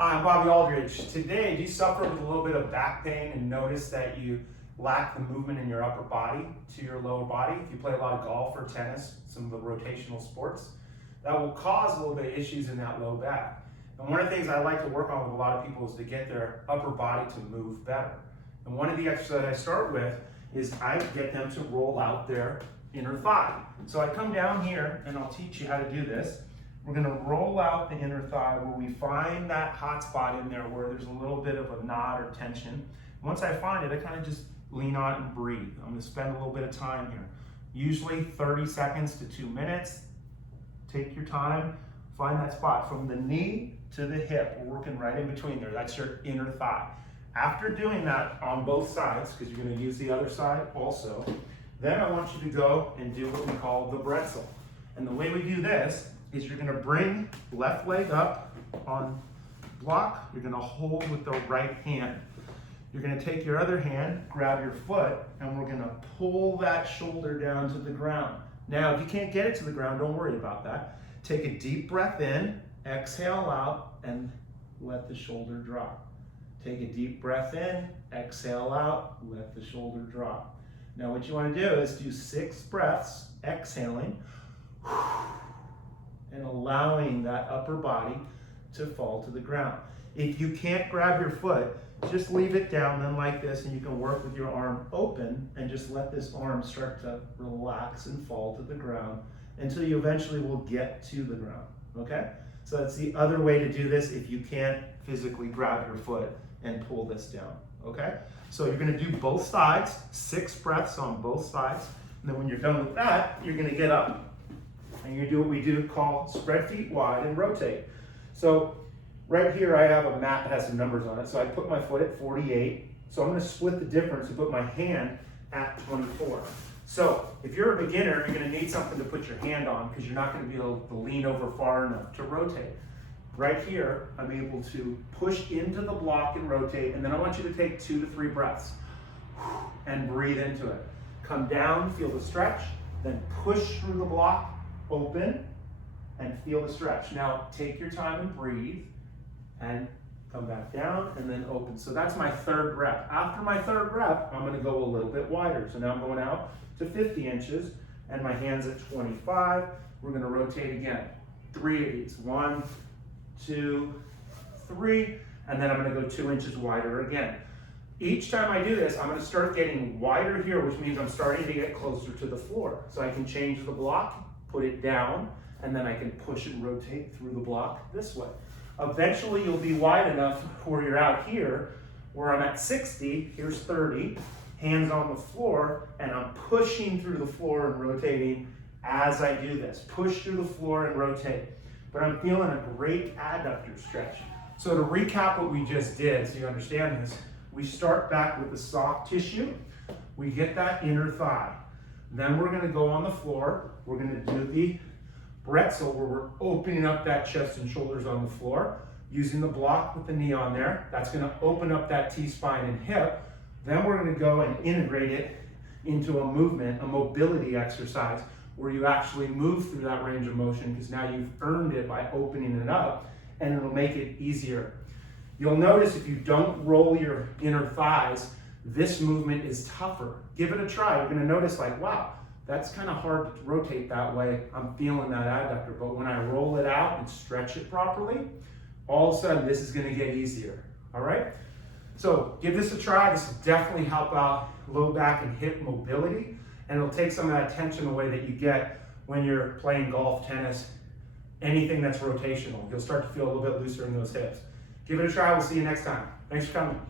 Hi, I'm Bobby Aldridge. Today, do you suffer with a little bit of back pain and notice that you lack the movement in your upper body to your lower body? If you play a lot of golf or tennis, some of the rotational sports, that will cause a little bit of issues in that low back. And one of the things I like to work on with a lot of people is to get their upper body to move better. And one of the exercises I start with is I get them to roll out their inner thigh. So I come down here and I'll teach you how to do this. We're going to roll out the inner thigh where we find that hot spot in there where there's a little bit of a knot or tension. Once I find it, I kind of just lean on it and breathe. I'm going to spend a little bit of time here. Usually 30 seconds to 2 minutes. Take your time, find that spot from the knee to the hip. We're working right in between there. That's your inner thigh. After doing that on both sides, because you're going to use the other side also, then I want you to go and do what we call the Bretzel. And the way we do this is you're going to bring left leg up on block. You're going to hold with the right hand. You're going to take your other hand, grab your foot, and we're going to pull that shoulder down to the ground. Now, if you can't get it to the ground, don't worry about that. Take a deep breath in, exhale out, and let the shoulder drop. Take a deep breath in, exhale out, let the shoulder drop. Now, what you want to do is do 6 breaths, exhaling, and allowing that upper body to fall to the ground. If you can't grab your foot, just leave it down then like this, and you can work with your arm open and just let this arm start to relax and fall to the ground until you eventually will get to the ground, okay? So that's the other way to do this if you can't physically grab your foot and pull this down, okay? So you're gonna do both sides, 6 breaths on both sides, and then when you're done with that, you're gonna get up and you do what we do call spread feet wide and rotate. So right here I have a mat that has some numbers on it. So I put my foot at 48. So I'm going to split the difference and put my hand at 24. So if you're a beginner, you're going to need something to put your hand on because you're not going to be able to lean over far enough to rotate. Right here, I'm able to push into the block and rotate, and then I want you to take 2 to 3 breaths and breathe into it. Come down, feel the stretch, then push through the block, open, and feel the stretch. Now take your time and breathe, and come back down, and then open. So that's my 3rd rep. After my 3rd rep, I'm gonna go a little bit wider. So now I'm going out to 50 inches, and my hand's at 25. We're gonna rotate again. 3 of these, 1, 2, 3, and then I'm gonna go 2 inches wider again. Each time I do this, I'm gonna start getting wider here, which means I'm starting to get closer to the floor. So I can change the block, put it down, and then I can push and rotate through the block this way. Eventually you'll be wide enough where you're out here, where I'm at 60, here's 30, hands on the floor, and I'm pushing through the floor and rotating as I do this. Push through the floor and rotate. But I'm feeling a great adductor stretch. So to recap what we just did, so you understand this, we start back with the soft tissue, we get that inner thigh. Then we're gonna go on the floor, we're gonna do the Bretzel where we're opening up that chest and shoulders on the floor, using the block with the knee on there. That's gonna open up that T-spine and hip. Then we're gonna go and integrate it into a movement, a mobility exercise, where you actually move through that range of motion because now you've earned it by opening it up, and it'll make it easier. You'll notice if you don't roll your inner thighs, this movement is tougher. Give it a try. You're gonna notice like, wow, that's kind of hard to rotate that way. I'm feeling that adductor, but when I roll it out and stretch it properly, all of a sudden this is gonna get easier, all right? So give this a try. This will definitely help out low back and hip mobility, and it'll take some of that tension away that you get when you're playing golf, tennis, anything that's rotational. You'll start to feel a little bit looser in those hips. Give it a try. We'll see you next time. Thanks for coming.